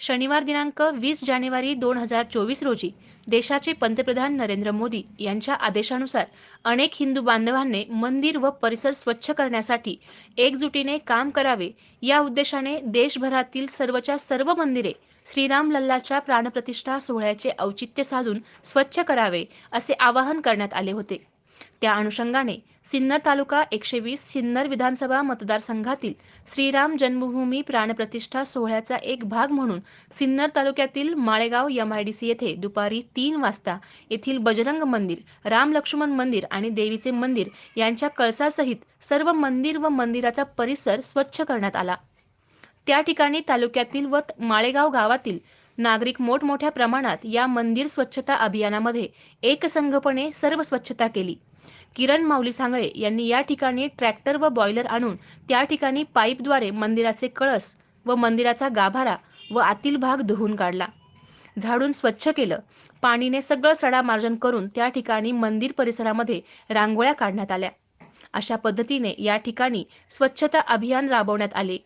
शनिवार दिनांक वीस जानेवारी दोन हजार चोवीस रोजी देशाचे पंतप्रधान नरेंद्र मोदी यांच्या आदेशानुसार अनेक हिंदू बांधवांनी मंदिर व परिसर स्वच्छ करण्यासाठी एकजुटीने काम करावे या उद्देशाने देशभरातील सर्वच्या सर्व मंदिरे श्रीराम लल्लाच्या प्राणप्रतिष्ठा सोहळ्याचे औचित्य साधून स्वच्छ करावे असे आवाहन करण्यात आले होते. त्या अनुषंगाने सिन्नर तालुका एकशे वीस सिन्नर विधानसभा मतदारसंघातील श्रीराम जन्मभूमी प्राणप्रतिष्ठा सोहळ्याचा एक भाग म्हणून सिन्नर तालुक्यातील माळेगाव एमआयडीसी येथे दुपारी तीन वाजता येथील बजरंग मंदिर राम लक्ष्मण मंदिर आणि देवीचे मंदिर यांच्या कळसासहित सर्व मंदिर व मंदिराचा परिसर स्वच्छ करण्यात आला. त्या ठिकाणी तालुक्यातील व माळेगाव गावातील नागरिक मोठमोठ्या प्रमाणात या मंदिर स्वच्छता अभियानामध्ये एकसंघपणे सर्व स्वच्छता केली. किरण माऊली सांगळे यांनी या ठिकाणी ट्रॅक्टर व बॉयलर आणून त्या ठिकाणी पाईपद्वारे मंदिराचे कळस व मंदिराचा गाभारा व आतील भाग धुवून काढला. झाडून स्वच्छ केलं. पाणीने सगळं सडामार्जन करून त्या ठिकाणी मंदिर परिसरामध्ये रांगोळ्या काढण्यात आल्या. अशा पद्धतीने या ठिकाणी स्वच्छता अभियान राबवण्यात आले.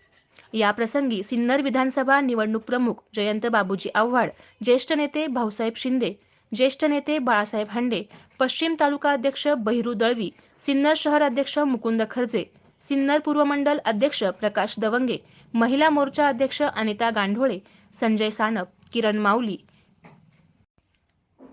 या प्रसंगी सिन्नर विधानसभा निवडणूक प्रमुख जयंत बाबूजी आव्हाड ज्येष्ठ नेते भाऊसाहेब शिंदे ज्येष्ठ नेते बाळासाहेब हांडे पश्चिम तालुका अध्यक्ष बहिरू दळवी सिन्नर शहर अध्यक्ष मुकुंद खर्जे सिन्नर पूर्व मंडल अध्यक्ष प्रकाश दवंगे महिला मोर्चा अध्यक्ष अनिता गांढोळे संजय सानप किरण माऊली.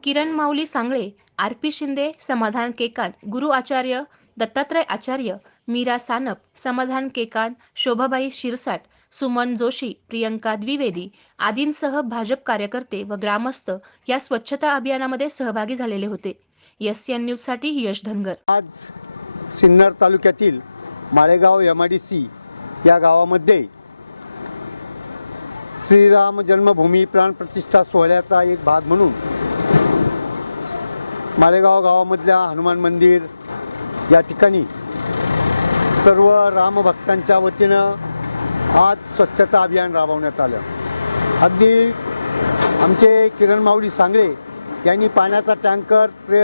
किरण माऊली सांगळे आर पी शिंदे समाधान केकान गुरु आचार्य दत्तात्रय आचार्य मीरा सानप समाधान केकान शोभाबाई शिरसाट सुमन जोशी प्रियंका द्विवेदी आदींसह भाजप कार्यकर्ते व ग्रामस्थ या स्वच्छता अभियानामध्ये सहभागी झालेले होते. एस एन न्यूजसाठी यश धनगर. आज सिन्नर तालुक्यातील Malegaon M I D C या गावामध्ये श्रीराम जन्मभूमी प्राणप्रतिष्ठा सोहळ्याचा एक भाग म्हणून माळेगाव गावामधल्या हनुमान मंदिर या ठिकाणी सर्व रामभक्तांच्या वतीनं आज स्वच्छता अभियान राबवण्यात आलं. अगदी आमचे किरण माऊली सांगळे यांनी पाण्याचा टँकर प्रे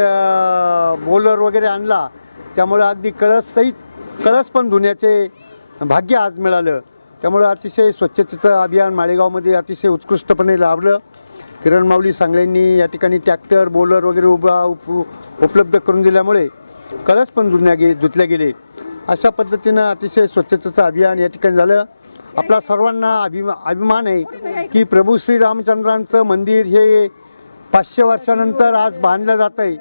बोलर वगैरे आणला. त्यामुळं अगदी कळससहित कळस पण धुण्याचे भाग्य आज मिळालं. त्यामुळं अतिशय स्वच्छतेचं अभियान माळेगावमध्ये अतिशय उत्कृष्टपणे लाभलं. किरण माऊली सांगळेंनी या ठिकाणी ट्रॅक्टर बोलर वगैरे उभा उप उपलब्ध करून दिल्यामुळे कळस पण धुण्या गे धुतल्या गेले. अशा पद्धतीनं अतिशय स्वच्छतेचं अभियान या ठिकाणी झालं. आपला सर्वांना अभिमा अभिमान आहे की प्रभू श्रीरामचंद्रांचं मंदिर हे पाचशे वर्षानंतर आज बांधलं जात आहे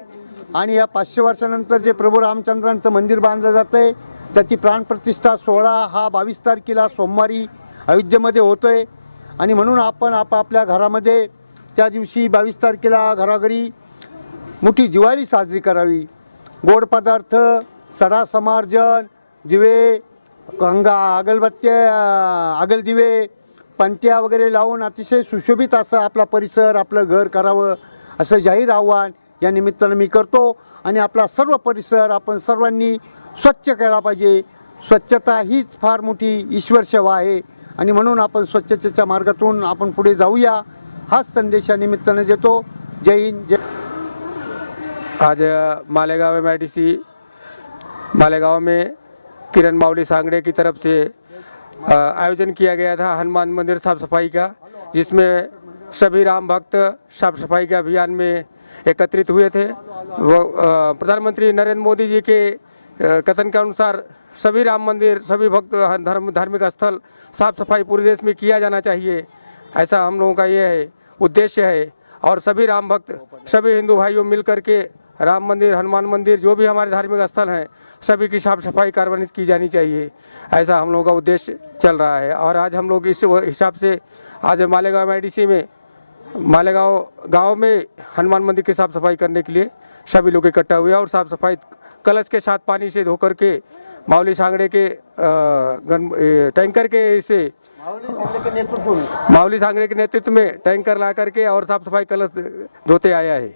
आणि या पाचशे वर्षानंतर जे प्रभू रामचंद्रांचं मंदिर बांधलं जातं आहे त्याची प्राणप्रतिष्ठा सोहळा हा बावीस तारखेला सोमवारी अयोध्येमध्ये होतो आहे आणि म्हणून आपण आपापल्या घरामध्ये त्या दिवशी बावीस तारखेला घराघरी मोठी दिवाळी साजरी करावी. गोड पदार्थ सडा समार्जन दिवे गंगा अगलबत्त्या अगलदिवे पंट्या वगैरे लावून अतिशय सुशोभित असं आपला परिसर आपलं घर करावं असं जाहीर आव्हान या निमित्तानं मी करतो. आणि आपला सर्व परिसर आपण सर्वांनी स्वच्छ केला पाहिजे. स्वच्छता हीच फार मोठी ईश्वर सेवा आहे. आणि म्हणून आपण स्वच्छतेच्या मार्गातून आपण पुढे जाऊया. हाच संदेश या निमित्तानं देतो. जय हिंद जय आज Malegaon M I T C Malegaon में किरण मावली सांगड़े की तरफ़ से आयोजन किया गया था हनुमान मंदिर साफ़ सफ़ाई का, जिसमें सभी राम भक्त साफ़ सफ़ाई के अभियान में एकत्रित हुए थे। वो प्रधानमंत्री नरेंद्र मोदी जी के कथन के अनुसार सभी राम मंदिर, सभी भक्त धर्म, धार्मिक स्थल साफ़ सफ़ाई पूरे देश में किया जाना चाहिए। ऐसा हम लोगों का ये है, उद्देश्य है। और सभी राम भक्त, सभी हिंदू भाइयों मिल करके राम मंदिर हनुमान मंदिर जो भी हमारे धार्मिक स्थल हैं सभी की साफ़ सफ़ाई कार्यान्वित की जानी चाहिए। ऐसा हम लोगों का उद्देश्य चल रहा है। और आज हम लोग इस हिसाब से आज मालेगांव एम में मालेगांव गाँव में हनुमान मंदिर की साफ़ सफ़ाई करने के लिए सभी लोग इकट्ठा हुए और साफ़ सफ़ाई कलश के साथ पानी से धोकर के माउली सांगड़े के टैंकर के इसे माउली सांगड़े के नेतृत्व में टैंकर ला करके और साफ़ सफ़ाई कलश धोते आया है।